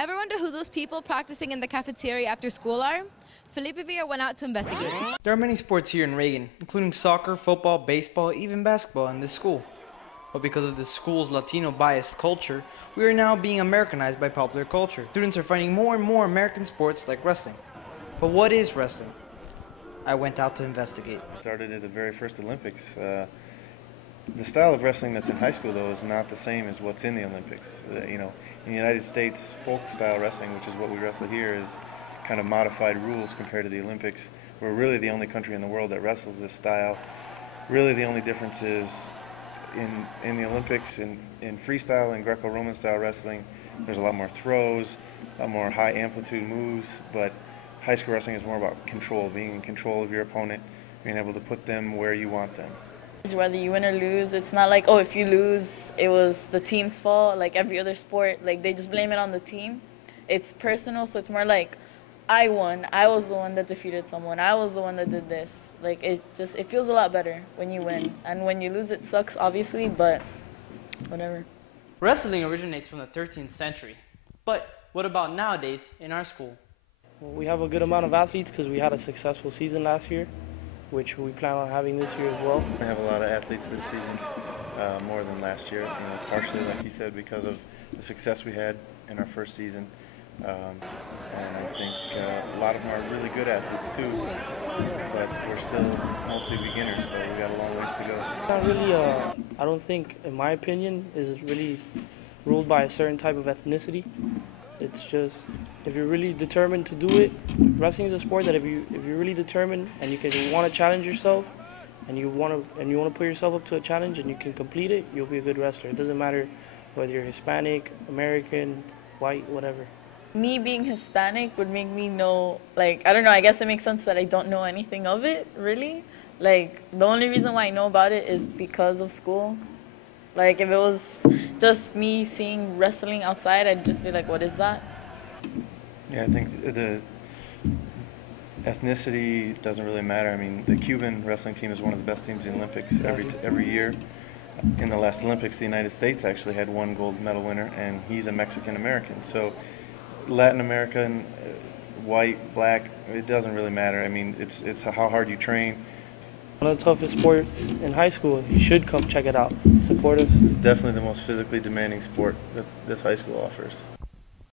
Ever wonder who those people practicing in the cafeteria after school are? Felipe Villa went out to investigate. There are many sports here in Reagan, including soccer, football, baseball, even basketball in this school. But because of this school's Latino-biased culture, we are now being Americanized by popular culture. Students are finding more and more American sports like wrestling. But what is wrestling? I went out to investigate. Started at the very first Olympics. The style of wrestling that's in high school, though, is not the same as what's in the Olympics. In the United States, folk-style wrestling, which is what we wrestle here, is kind of modified rules compared to the Olympics. We're really the only country in the world that wrestles this style. Really, the only difference is in the Olympics, in freestyle and Greco-Roman style wrestling, there's a lot more throws, a lot more high-amplitude moves, but high school wrestling is more about control, being in control of your opponent, being able to put them where you want them. Whether you win or lose, it's not like, oh, if you lose, it was the team's fault, like every other sport. Like, they just blame it on the team. It's personal, so it's more like, I won. I was the one that defeated someone. I was the one that did this. Like, it feels a lot better when you win. And when you lose, it sucks, obviously, but whatever. Wrestling originates from the 13th century. But what about nowadays in our school? Well, we have a good amount of athletes because we had a successful season last year, which we plan on having this year as well. We have a lot of athletes this season, more than last year, partially, like you said, because of the success we had in our first season. And I think a lot of them are really good athletes too, but we're still mostly beginners, so we've got a long ways to go. Not really, I don't think, in my opinion, is really ruled by a certain type of ethnicity. It's just, if you're really determined to do it, wrestling is a sport that if you're really determined and you want to challenge yourself and you want to put yourself up to a challenge and you can complete it, you'll be a good wrestler. It doesn't matter whether you're Hispanic, American, white, whatever. Me being Hispanic would make me know, like, I don't know, I guess it makes sense that I don't know anything of it, really. Like, the only reason why I know about it is because of school. Like, if it was just me seeing wrestling outside, I'd just be like, what is that? Yeah, I think the ethnicity doesn't really matter. I mean, the Cuban wrestling team is one of the best teams in the Olympics every year. In the last Olympics, the United States actually had one gold medal winner, and he's a Mexican-American. So Latin American, white, black, it doesn't really matter. I mean, it's how hard you train. One of the toughest sports in high school. You should come check it out. Support us. It's definitely the most physically demanding sport that this high school offers.